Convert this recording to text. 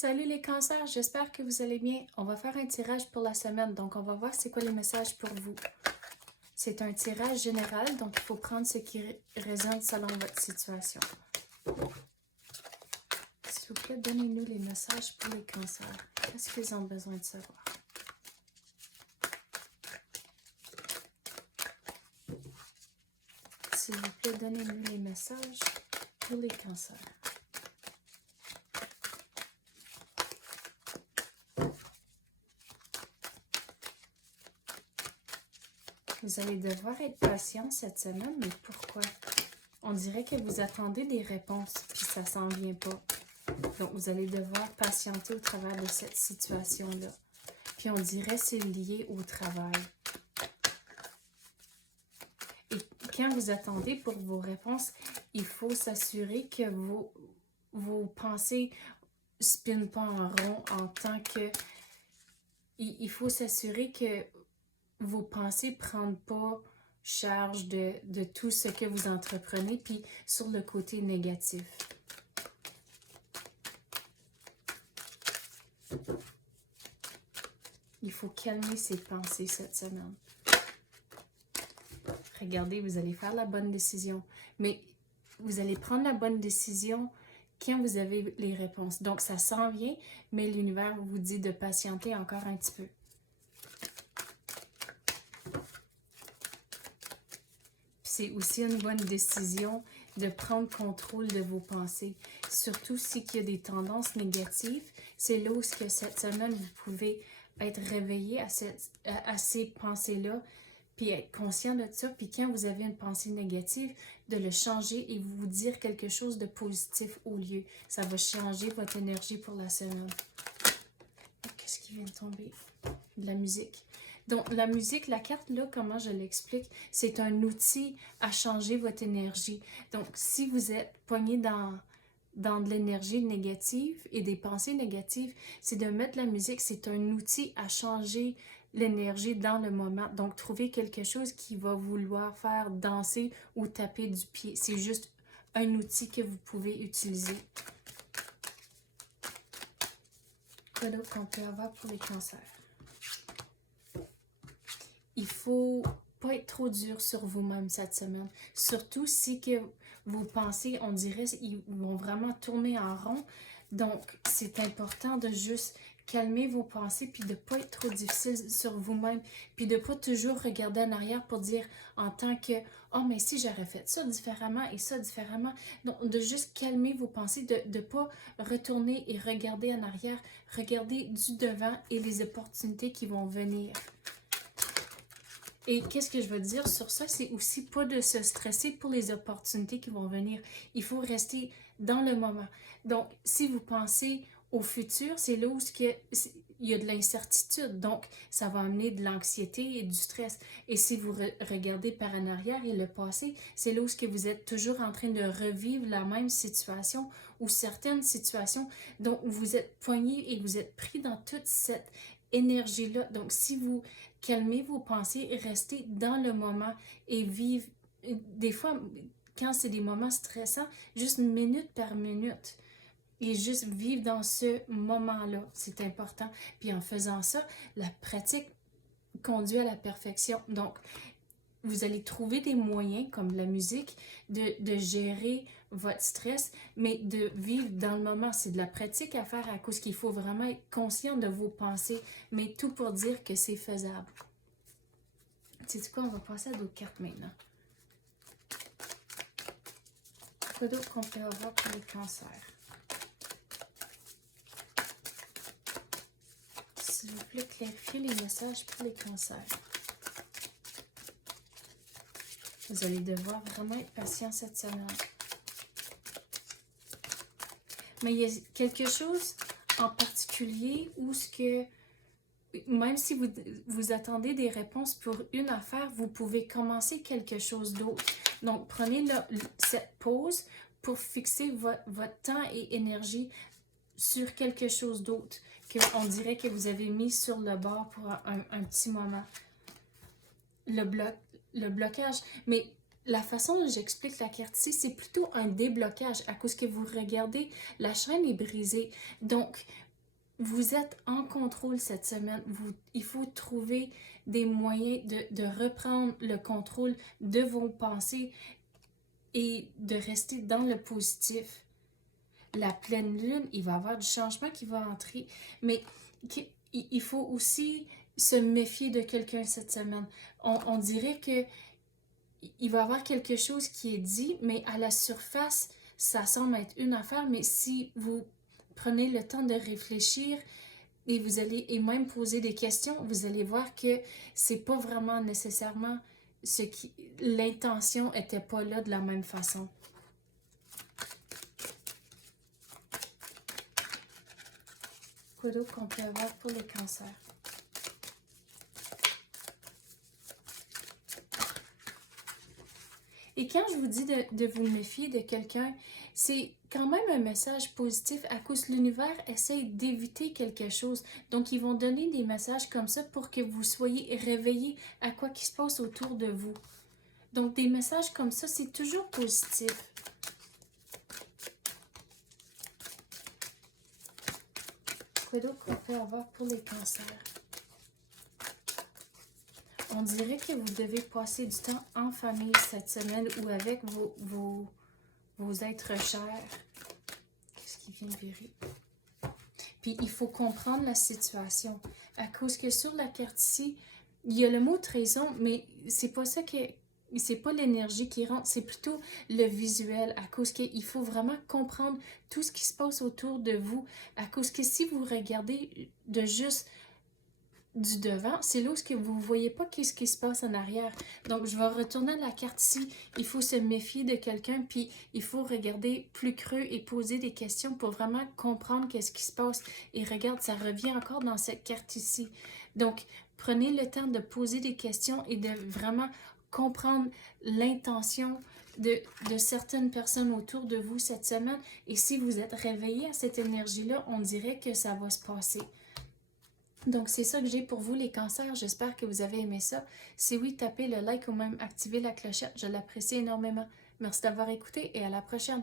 Salut les cancers, j'espère que vous allez bien. On va faire un tirage pour la semaine, donc on va voir c'est quoi les messages pour vous. C'est un tirage général, donc il faut prendre ce qui résonne selon votre situation. S'il vous plaît, donnez-nous les messages pour les cancers. Qu'est-ce qu'ils ont besoin de savoir? S'il vous plaît, donnez-nous les messages pour les cancers. Vous allez devoir être patient cette semaine, mais pourquoi? On dirait que vous attendez des réponses, puis ça s'en vient pas. Donc, vous allez devoir patienter au travers de cette situation-là. Puis, on dirait que c'est lié au travail. Et quand vous attendez pour vos réponses, il faut s'assurer que vos pensées ne spinent pas en rond en tant que... Il faut s'assurer que vos pensées ne prennent pas charge de tout ce que vous entreprenez, puis sur le côté négatif. Il faut calmer ses pensées cette semaine. Regardez, vous allez faire la bonne décision, mais vous allez prendre la bonne décision quand vous avez les réponses. Donc, ça s'en vient, mais l'univers vous dit de patienter encore un petit peu. C'est aussi une bonne décision de prendre contrôle de vos pensées. Surtout s'il y a des tendances négatives, c'est là où cette semaine, vous pouvez être réveillé à ces pensées-là, puis être conscient de ça. Puis quand vous avez une pensée négative, de le changer et vous dire quelque chose de positif au lieu. Ça va changer votre énergie pour la semaine. Qu'est-ce qui vient de tomber? De la musique. Donc, la musique, la carte là, comment je l'explique, c'est un outil à changer votre énergie. Donc, si vous êtes poigné dans de l'énergie négative et des pensées négatives, c'est de mettre la musique, c'est un outil à changer l'énergie dans le moment. Donc, trouver quelque chose qui va vouloir faire danser ou taper du pied. C'est juste un outil que vous pouvez utiliser. Quoi d'autre qu'on peut avoir pour les cancers? Il faut pas être trop dur sur vous-même cette semaine. Surtout si que vos pensées, on dirait, ils vont vraiment tourner en rond. Donc, c'est important de juste calmer vos pensées puis de ne pas être trop difficile sur vous-même. Puis de ne pas toujours regarder en arrière pour dire en tant que « Oh, mais si j'aurais fait ça différemment et ça différemment. » Donc, de juste calmer vos pensées, de ne pas retourner et regarder en arrière. Regarder du devant et les opportunités qui vont venir. Et qu'est-ce que je veux dire sur ça? C'est aussi pas de se stresser pour les opportunités qui vont venir. Il faut rester dans le moment. Donc, si vous pensez au futur, c'est là où il y a de l'incertitude. Donc, ça va amener de l'anxiété et du stress. Et si vous regardez par en arrière et le passé, c'est là où vous êtes toujours en train de revivre la même situation ou certaines situations dont vous êtes poigné et vous êtes pris dans toute cette énergie-là. Donc, si vous calmez vos pensées, restez dans le moment et vivre. Des fois, quand c'est des moments stressants, juste minute par minute. Et juste vivre dans ce moment-là, c'est important. Puis en faisant ça, la pratique conduit à la perfection. Donc, vous allez trouver des moyens, comme la musique, de gérer votre stress, mais de vivre dans le moment. C'est de la pratique à faire à cause qu'il faut vraiment être conscient de vos pensées, mais tout pour dire que c'est faisable. Sais-tu quoi? On va passer à d'autres cartes maintenant. Quoi d'autre qu'on peut avoir pour les cancers? S'il vous plaît, clarifiez les messages pour les cancers. Vous allez devoir vraiment être patient cette semaine. Mais il y a quelque chose en particulier où même si vous attendez des réponses pour une affaire, vous pouvez commencer quelque chose d'autre. Donc, prenez cette pause pour fixer votre temps et énergie sur quelque chose d'autre qu'on dirait que vous avez mis sur le bord pour un petit moment. Le blocage. Mais la façon dont j'explique la carte ici, c'est plutôt un déblocage à cause que vous regardez, la chaîne est brisée. Donc, vous êtes en contrôle cette semaine. Il faut trouver des moyens de reprendre le contrôle de vos pensées et de rester dans le positif. La pleine lune, il va y avoir du changement qui va entrer, mais il faut aussi se méfier de quelqu'un cette semaine. On dirait que il va y avoir quelque chose qui est dit, mais à la surface, ça semble être une affaire, mais si vous prenez le temps de réfléchir et vous allez et même poser des questions, vous allez voir que c'est pas vraiment nécessairement ce qui l'intention était pas là de la même façon. Quoi d'autre qu'on peut avoir pour les cancers? Et quand je vous dis de vous méfier de quelqu'un, c'est quand même un message positif à cause que l'univers essaye d'éviter quelque chose. Donc, ils vont donner des messages comme ça pour que vous soyez réveillés à quoi qui se passe autour de vous. Donc, des messages comme ça, c'est toujours positif. Quoi d'autre qu'on peut avoir pour les cancers? On dirait que vous devez passer du temps en famille cette semaine ou avec vos êtres chers. Qu'est-ce qui vient virer? Puis il faut comprendre la situation. À cause que sur la carte ici, il y a le mot trahison, mais c'est pas ça que. C'est pas l'énergie qui rentre, c'est plutôt le visuel. À cause qu'il faut vraiment comprendre tout ce qui se passe autour de vous. À cause que si vous regardez de juste du devant, c'est là où vous ne voyez pas qu'est-ce qui se passe en arrière. Donc, je vais retourner à la carte ici. Il faut se méfier de quelqu'un, puis il faut regarder plus creux et poser des questions pour vraiment comprendre qu'est-ce qui se passe. Et regarde, ça revient encore dans cette carte ici. Donc, prenez le temps de poser des questions et de vraiment comprendre l'intention de certaines personnes autour de vous cette semaine. Et si vous êtes réveillé à cette énergie-là, on dirait que ça va se passer. Donc, c'est ça que j'ai pour vous, les cancers. J'espère que vous avez aimé ça. Si oui, tapez le like ou même activez la clochette. Je l'apprécie énormément. Merci d'avoir écouté et à la prochaine.